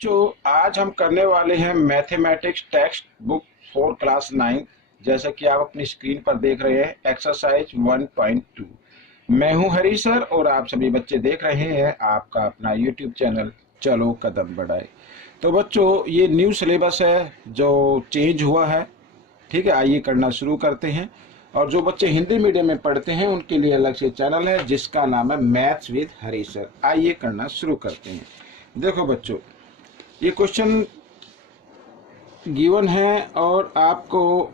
जो आज हम करने वाले हैं mathematics text book for class 9। जैसा कि आप अपनी स्क्रीन पर देख रहे हैं एक्सरसाइज 1.2। मैं हूं हरी सर और आप सभी बच्चे देख रहे हैं आपका अपना यूट्यूब चैनल चलो कदम बढ़ाए। तो बच्चों ये न्यू सिलेबस है जो चेंज हुआ है। ठीक है, आइए करना शुरू करते हैं। और जो बच्चे हिंदी मीडियम में पढ़ते हैं उनके लिए अलग से चैनल है जिसका नाम है मैथ्स विद हरी सर। आइए करना शुरू करते हैं। देखो बच्चों, ये क्वेश्चन गिवन है और आपको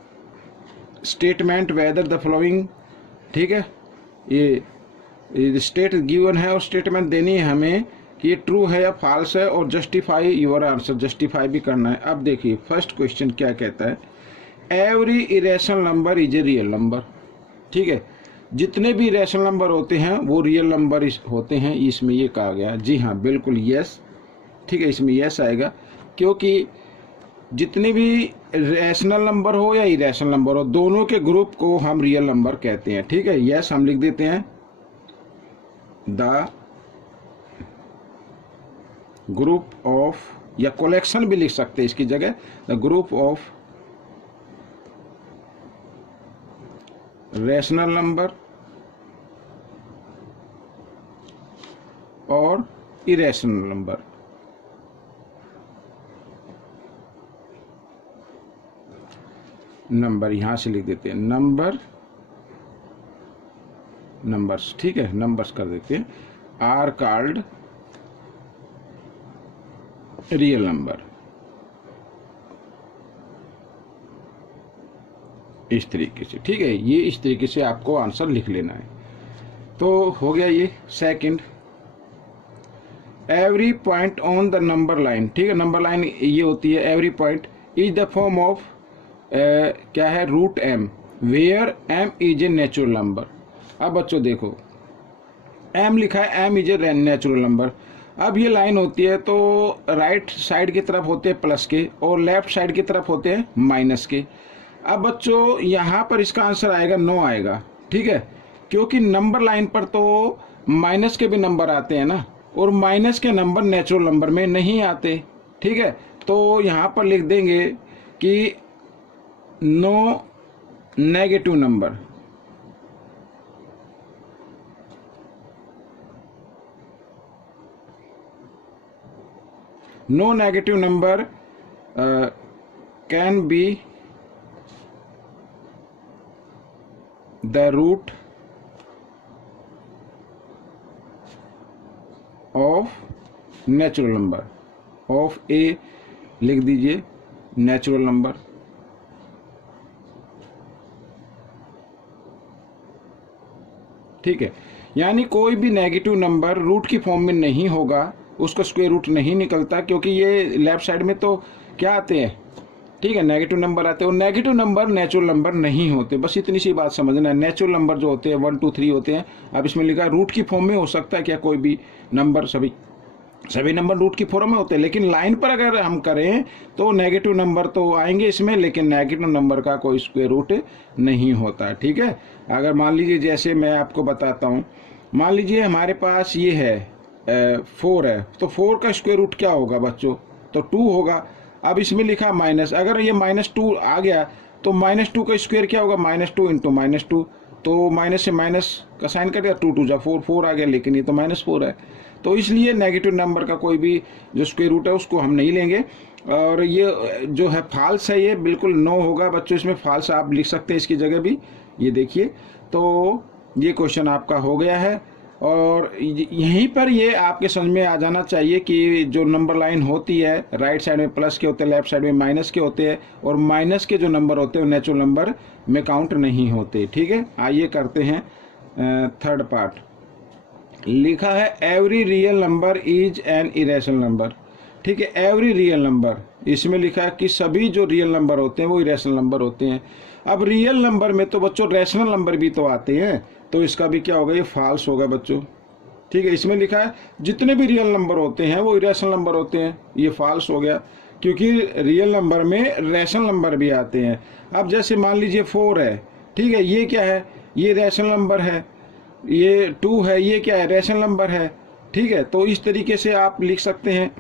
स्टेटमेंट वेदर द फॉलोइंग, ठीक है, ये स्टेट गिवन है और स्टेटमेंट देनी है हमें कि ये ट्रू है या फॉल्स है और जस्टिफाई योर आंसर, जस्टिफाई भी करना है। अब देखिए फर्स्ट क्वेश्चन क्या कहता है, every irrational number is a real number. ठीक है, जितने भी इरेशनल नंबर होते हैं वो रियल नंबर होते हैं, इसमें ये कहा गया। जी हाँ, बिल्कुल यस। ठीक है, इसमें यस आएगा क्योंकि जितने भी रैशनल नंबर हो या इरेशनल नंबर हो दोनों के ग्रुप को हम रियल नंबर कहते हैं। ठीक है, यस हम लिख देते हैं। द ग्रुप ऑफ, या कलेक्शन भी लिख सकते हैं इसकी जगह, the group of rational number और इरेशनल नंबर। नंबर यहां से लिख देते हैं, नंबर्स। ठीक है, नंबर्स कर देते हैं, आर कॉल्ड रियल नंबर। इस तरीके से, ठीक है, ये इस तरीके से आपको आंसर लिख लेना है। तो हो गया ये second, every point on the number line. ठीक है, नंबर लाइन ये होती है, every point is the form of क्या है, root m, where m is a natural number. अब बच्चों देखो, एम लिखा है, m is a natural number. अब ये लाइन होती है तो राइट साइड की तरफ होते हैं प्लस के और लेफ्ट साइड की तरफ होते हैं माइनस के। अब बच्चों यहाँ पर इसका आंसर आएगा 9 आएगा। ठीक है, क्योंकि नंबर लाइन पर तो माइनस के भी नंबर आते हैं ना, और माइनस के नंबर नेचुरल नंबर में नहीं आते। ठीक है, तो यहाँ पर लिख देंगे कि no negative number. No negative number can be the root of natural number of a, लिख दीजिए नेचुरल नंबर। ठीक है, यानी कोई भी नेगेटिव नंबर रूट की फॉर्म में नहीं होगा, उसका स्क्वायर रूट नहीं निकलता, क्योंकि ये लेफ्ट साइड में तो क्या आते हैं, ठीक है, नेगेटिव नंबर आते हैं और नेगेटिव नंबर नेचुरल नंबर नहीं होते। बस इतनी सी बात समझना है। नेचुरल नंबर जो होते हैं 1 2 3 होते हैं। अब इसमें लिखा रूट की फॉर्म में हो सकता है क्या, कोई भी नंबर, सभी नंबर रूट की फॉर्म में होते हैं, लेकिन लाइन पर अगर हम करें तो नेगेटिव नंबर तो आएंगे इसमें, लेकिन नेगेटिव नंबर का कोई स्क्वायर रूट नहीं होता। ठीक है, अगर मान लीजिए जैसे मैं आपको बताता हूँ, मान लीजिए हमारे पास ये है 4 है, तो 4 का स्क्वायर रूट क्या होगा बच्चों, तो 2 होगा। अब इसमें लिखा माइनस, अगर ये -2 आ गया तो -2 का स्क्वायर क्या होगा, -2 इंटू -2, तो माइनस से माइनस का साइन कर दिया, 2 2 जा 4, 4 आ गया, लेकिन ये तो -4 है। तो इसलिए नेगेटिव नंबर का कोई भी जो स्क्वायर रूट है उसको हम नहीं लेंगे। और ये जो है फॉल्स है, ये बिल्कुल नो होगा बच्चों, इसमें फॉल्स आप लिख सकते हैं इसकी जगह भी। ये देखिए, तो ये क्वेश्चन आपका हो गया है। और यहीं पर ये आपके समझ में आ जाना चाहिए कि जो नंबर लाइन होती है राइट साइड में प्लस के होते हैं, लेफ्ट साइड में माइनस के होते हैं, और माइनस के जो नंबर होते हैं नेचुरल नंबर में काउंट नहीं होते। ठीक है, आइए करते हैं थर्ड पार्ट। लिखा है every real number is an irrational number. ठीक है, एवरी रियल नंबर, इसमें लिखा है कि सभी जो रियल नंबर होते हैं वो इरेशनल नंबर होते हैं। अब रियल नंबर में तो बच्चों रैशनल नंबर भी तो आते हैं, तो इसका भी क्या होगा, ये फॉल्स होगा बच्चों। ठीक है, इसमें लिखा है जितने भी रियल नंबर होते हैं वो इरेशनल नंबर होते हैं, ये फॉल्स हो गया, क्योंकि रियल नंबर में रैशनल नंबर भी आते हैं। अब जैसे मान लीजिए 4 है, ठीक है, ये क्या है, ये रैशनल नंबर है, ये 2 है, ये क्या है, रैशनल नंबर है। ठीक है, तो इस तरीके से आप लिख सकते हैं।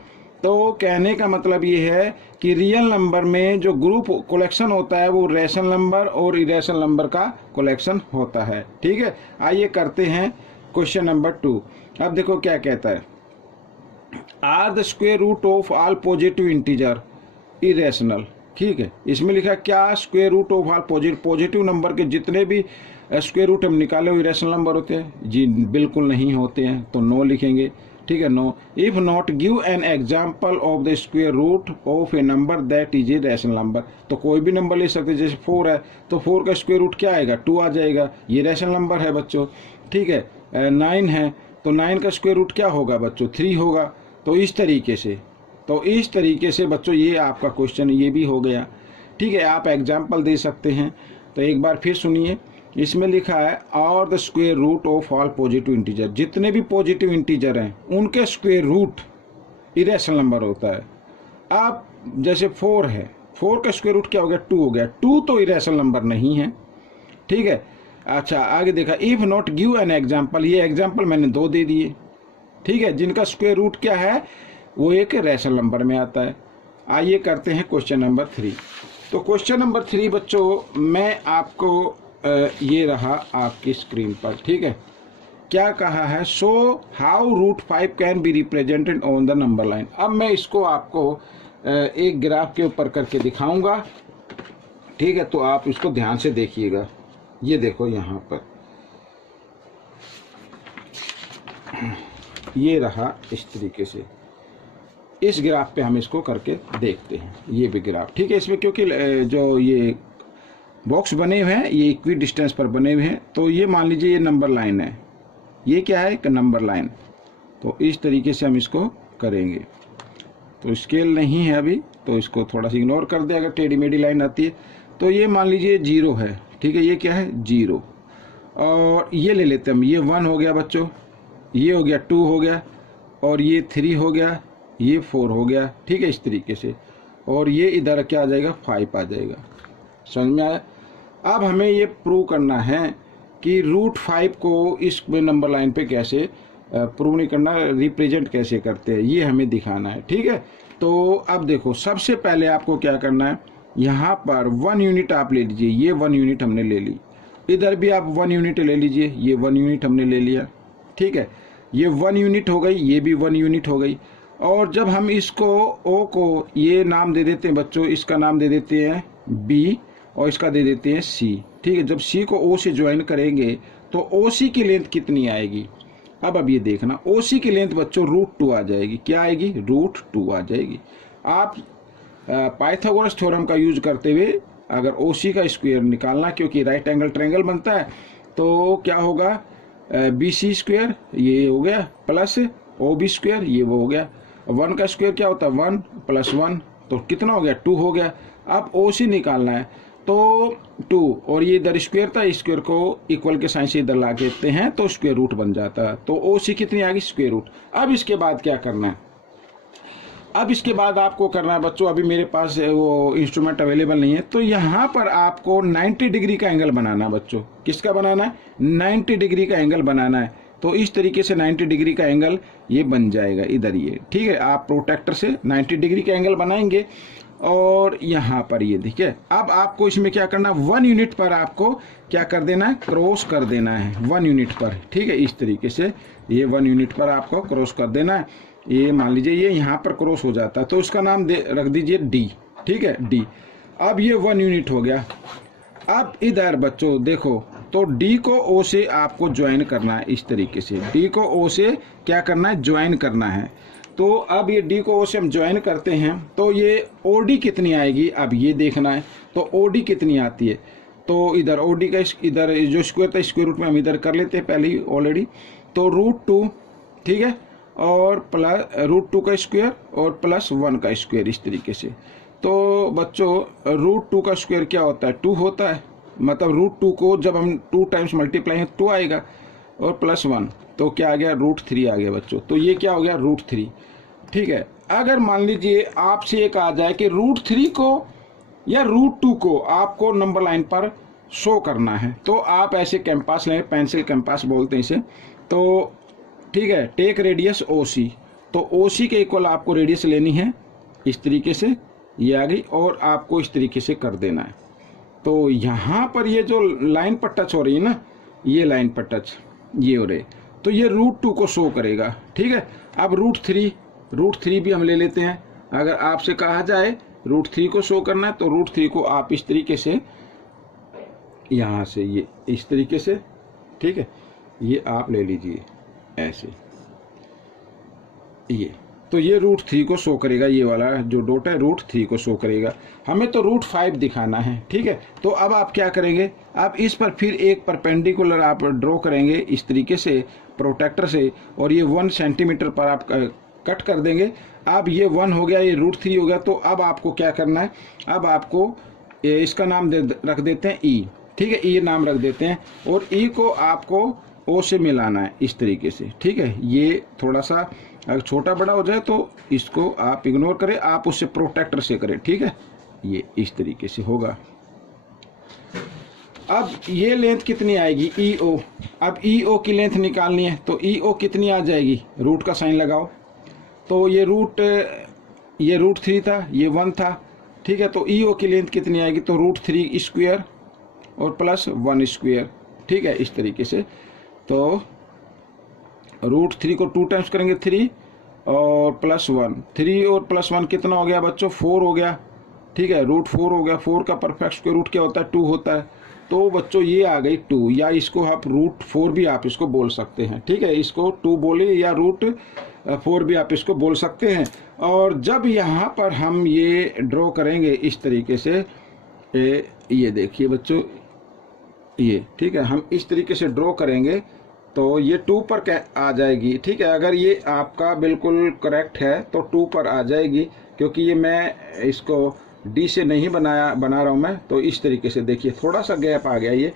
तो कहने का मतलब ये है कि रियल नंबर में जो ग्रुप कलेक्शन होता है वो रैशनल नंबर और इरेशनल नंबर का कलेक्शन होता है। ठीक है, आइए करते हैं क्वेश्चन नंबर 2। अब देखो क्या कहता है, are the square root of all positive integer irrational. ठीक है, इसमें लिखा क्या square root of all positive number के जितने भी स्क्वायर रूट हम निकाले वो इरेशनल नंबर होते हैं? जी बिल्कुल नहीं होते हैं, तो नो लिखेंगे। ठीक है, no. If not give an example of the square root of a number that is a rational number. तो कोई भी नंबर ले सकते हैं, जैसे 4 है तो 4 का स्क्वायर रूट क्या आएगा? 2 आ जाएगा, ये रैशनल नंबर है बच्चों। ठीक है, 9 है तो 9 का स्क्वायर रूट क्या होगा बच्चों? 3 होगा। तो इस तरीके से बच्चों ये आपका क्वेश्चन ये भी हो गया। ठीक है, आप एग्जाम्पल दे सकते हैं। तो एक बार फिर सुनिए, इसमें लिखा है और the square root of all positive integer, जितने भी पॉजिटिव इंटीजर हैं उनके स्क्वायर रूट इरेशनल नंबर होता है। आप जैसे 4 है, 4 का स्क्वायर रूट क्या हो गया? 2 हो गया। 2 तो इरेशनल नंबर नहीं है। ठीक है, अच्छा आगे देखा, if not give an example, ये एग्जाम्पल मैंने 2 दे दिए। ठीक है, जिनका स्क्वायर रूट क्या है वो एक रैशनल नंबर में आता है। आइए करते हैं क्वेश्चन नंबर 3। तो क्वेश्चन नंबर 3 बच्चों मैं आपको ये रहा आपकी स्क्रीन पर। ठीक है, क्या कहा है, so how root 5 can be represented on the number line. अब मैं इसको आपको एक ग्राफ के ऊपर करके दिखाऊंगा। ठीक है, तो आप इसको ध्यान से देखिएगा। ये देखो यहाँ पर ये रहा इस तरीके से, इस ग्राफ पे हम इसको करके देखते हैं। ये भी ग्राफ, ठीक है, इसमें क्योंकि जो ये बॉक्स बने हुए हैं ये इक्वी डिस्टेंस पर बने हुए हैं, तो ये मान लीजिए ये नंबर लाइन है, ये क्या है? एक नंबर लाइन। तो इस तरीके से हम इसको करेंगे। तो स्केल नहीं है अभी, तो इसको थोड़ा सा इग्नोर कर दे। अगर टेढ़ी मेढ़ी लाइन आती है तो ये मान लीजिए 0 है। ठीक है, ये क्या है? 0। और ये ले लेते हैं हम, ये 1 हो गया बच्चों, ये हो गया 2 हो गया, और ये 3 हो गया, ये 4 हो गया। ठीक है, इस तरीके से। और ये इधर क्या आ जाएगा? 5 आ जाएगा। समझ में आया? अब हमें ये प्रूव करना है कि रूट 5 को इस नंबर लाइन पे कैसे प्रूव नहीं करना, रिप्रेजेंट कैसे करते हैं, ये हमें दिखाना है। ठीक है, तो अब देखो सबसे पहले आपको क्या करना है, यहाँ पर 1 यूनिट आप ले लीजिए। ये 1 यूनिट हमने ले ली, इधर भी आप 1 यूनिट ले लीजिए। ये 1 यूनिट हमने ले लिया। ठीक है, ये 1 यूनिट हो गई, ये भी 1 यूनिट हो गई। और जब हम इसको ओ को ये नाम दे देते हैं बच्चों, इसका नाम दे देते हैं बी और इसका दे देते हैं सी। ठीक है, जब सी को ओ से ज्वाइन करेंगे तो ओ सी की लेंथ कितनी आएगी? अब ये देखना, ओ सी की लेंथ बच्चों √2 आ जाएगी। क्या आएगी? √2 आ जाएगी। आप पाइथागोरस थ्योरम का यूज करते हुए अगर ओ सी का स्क्वायर निकालना, क्योंकि राइट एंगल ट्रायंगल बनता है, तो क्या होगा? बी सी स्क्वायर ये हो गया प्लस ओ बी स्क्वायर ये वो हो गया। 1 का स्क्वायर क्या होता है? 1 + 1, तो कितना हो गया? 2 हो गया। अब ओ सी निकालना है तो 2, और ये इधर स्क्वायर था, स्क्वायर को इक्वल के साइन से इधर ला देते हैं तो स्क्वायर रूट बन जाता है। तो ओ सी कितनी आ गई? Square root. अब इसके बाद क्या करना है? अब इसके बाद आपको करना है बच्चों, अभी मेरे पास वो इंस्ट्रूमेंट अवेलेबल नहीं है, तो यहाँ पर आपको 90 डिग्री का एंगल बनाना है बच्चों। किसका बनाना है? 90 डिग्री का एंगल बनाना है। तो इस तरीके से 90 डिग्री का एंगल ये बन जाएगा इधर ये। ठीक है, आप प्रोटेक्टर से 90 डिग्री का एंगल बनाएंगे। और यहाँ पर ये देखिए, अब आपको इसमें क्या करना, 1 यूनिट पर आपको क्या कर देना है? क्रॉस कर देना है 1 यूनिट पर। ठीक है, इस तरीके से ये 1 यूनिट पर आपको क्रॉस कर देना है। ये मान लीजिए ये यहाँ पर क्रॉस हो जाता है तो उसका नाम रख दीजिए डी। ठीक है, डी। अब ये 1 यूनिट हो गया। अब इधर बच्चों देखो, तो डी को ओ से आपको ज्वाइन करना है इस तरीके से। डी को ओ से क्या करना है? ज्वाइन करना है। तो अब ये डी को ओ से हम ज्वाइन करते हैं तो ये ओ डी कितनी आएगी अब ये देखना है। तो ओ डी कितनी आती है? तो इधर ओ डी का इधर जो स्क्वायर था स्क्वायर रूट में हम इधर कर लेते हैं पहले ही ऑलरेडी। तो √2, ठीक है, और प्लस √2 का स्क्वायर और प्लस 1 का स्क्वायर इस तरीके से। तो बच्चों √2 का स्क्वायर क्या होता है? 2 होता है। मतलब √2 को जब हम 2 टाइम्स मल्टीप्लाई है 2 आएगा, और प्लस 1 तो क्या आ गया? √3 आ गया बच्चों। तो ये क्या हो गया? √3। ठीक है, अगर मान लीजिए आपसे एक आ जाए कि √3 को या √2 को आपको नंबर लाइन पर शो करना है, तो आप ऐसे कैंपास लें, पेंसिल कैंपास बोलते हैं इसे। तो ठीक है, टेक रेडियस ओ सी। तो OC के इक्वल आपको रेडियस लेनी है, इस तरीके से ये आ गई, और आपको इस तरीके से कर देना है। तो यहाँ पर ये जो लाइन पर टच हो रही है ना, ये लाइन पर टच ये हो रही, तो ये √2 को शो करेगा। ठीक है, अब √3 भी हम ले लेते हैं। अगर आपसे कहा जाए √3 को शो करना है तो √3 को आप इस तरीके से यहाँ से ये इस तरीके से, ठीक है, ये आप ले लीजिए ऐसे, ये तो ये √3 को शो करेगा, ये वाला जो डॉट है √3 को शो करेगा। हमें तो √5 दिखाना है। ठीक है, तो अब आप क्या करेंगे, आप इस पर फिर एक परपेंडिकुलर आप ड्रॉ करेंगे इस तरीके से प्रोटेक्टर से, और ये 1 सेंटीमीटर पर आप कट कर देंगे। अब ये 1 हो गया, ये √3 हो गया। तो अब आपको क्या करना है, अब आपको इसका नाम रख देते हैं E। ठीक है, E नाम रख देते हैं, और E को आपको O से मिलाना है इस तरीके से। ठीक है, ये थोड़ा सा अगर छोटा बड़ा हो जाए तो इसको आप इग्नोर करें, आप उससे प्रोटेक्टर से करें। ठीक है, ये इस तरीके से होगा। अब ये लेंथ कितनी आएगी, EO। अब EO की लेंथ निकालनी है, तो EO कितनी आ जाएगी, रूट का साइन लगाओ। तो ये √3 था, ये 1 था। ठीक है, तो EO की लेंथ कितनी आएगी, तो √3 स्क्वायर और प्लस 1 स्क्वायर। ठीक है, इस तरीके से। तो √3 को 2 टाइम्स करेंगे 3 और प्लस 1, 3 और प्लस 1 कितना हो गया बच्चों, 4 हो गया। ठीक है, √4 हो गया। 4 का परफेक्ट स्क्वायर रूट क्या होता है, 2 होता है। तो बच्चों ये आ गई 2, या इसको आप √4 भी आप इसको बोल सकते हैं। ठीक है, इसको 2 बोले या √4 भी आप इसको बोल सकते हैं। और जब यहाँ पर हम ये ड्रॉ करेंगे इस तरीके से, ये देखिए बच्चों, ये ठीक है, हम इस तरीके से ड्रॉ करेंगे तो ये 2 पर आ जाएगी। ठीक है, अगर ये आपका बिल्कुल करेक्ट है तो 2 पर आ जाएगी, क्योंकि ये मैं इसको D से नहीं बना रहा हूँ मैं। तो इस तरीके से देखिए थोड़ा सा गैप आ गया ये।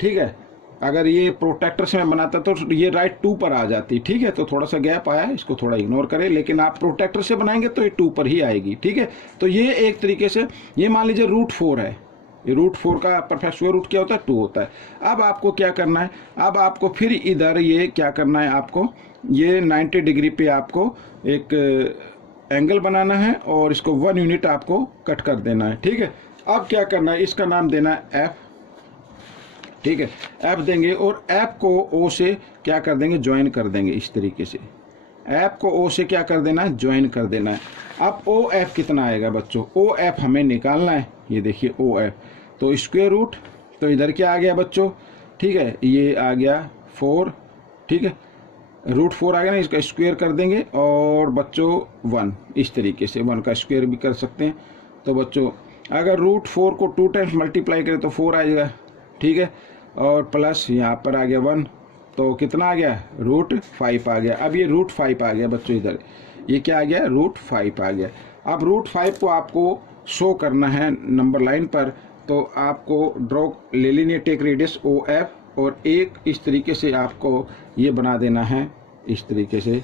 ठीक है, अगर ये प्रोटेक्टर से मैं बनाता तो ये राइट 2 पर आ जाती। ठीक है, तो थोड़ा सा गैप आया, इसको थोड़ा इग्नोर करें, लेकिन आप प्रोटेक्टर से बनाएंगे तो ये 2 पर ही आएगी। ठीक है, तो ये एक तरीके से, ये मान लीजिए √4 है, ये √4 का परफेक्ट स्क्वायर रूट क्या होता है, 2 होता है। अब आपको क्या करना है, अब आपको फिर इधर ये क्या करना है, आपको ये 90 डिग्री पे आपको एक एंगल बनाना है, और इसको 1 यूनिट आपको कट कर देना है। ठीक है, अब क्या करना है, इसका नाम देना है F। ठीक है, F देंगे, और F को O से क्या कर देंगे, ज्वाइन कर देंगे इस तरीके से। F को O से क्या कर देना है, ज्वाइन कर देना है। अब OF कितना आएगा बच्चों, OF हमें निकालना है। ये देखिए OF, तो स्क्वायर रूट, तो इधर क्या आ गया बच्चों, ठीक है, ये आ गया 4। ठीक है, √4 आ गया ना, इसका स्क्वायर कर देंगे, और बच्चों 1 इस तरीके से 1 का स्क्वायर भी कर सकते हैं। तो बच्चों अगर √4 को 2 टाइम्स मल्टीप्लाई करें तो 4 आएगा। ठीक है, और प्लस यहाँ पर आ गया 1, तो कितना आ गया, √5 आ गया। अब ये √5 आ गया बच्चों, इधर ये क्या आ गया, √5 आ गया। अब √5 को आपको शो करना है नंबर लाइन पर, तो आपको ड्रॉ ले लेनी है टेक रेडियस OF, और एक इस तरीके से आपको ये बना देना है, इस तरीके से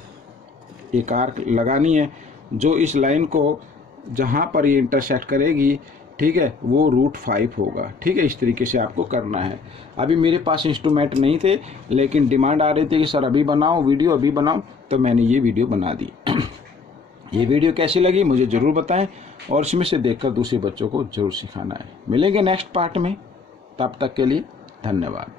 एक आर्क लगानी है, जो इस लाइन को जहाँ पर ये इंटरसेक्ट करेगी, ठीक है, वो √5 होगा। ठीक है, इस तरीके से आपको करना है। अभी मेरे पास इंस्ट्रूमेंट नहीं थे, लेकिन डिमांड आ रही थी कि सर अभी बनाओ वीडियो, अभी बनाओ, तो मैंने ये वीडियो बना दी। ये वीडियो कैसी लगी मुझे ज़रूर बताएं, और इसमें से देखकर दूसरे बच्चों को ज़रूर सिखाना है। मिलेंगे नेक्स्ट पार्ट में, तब तक के लिए धन्यवाद।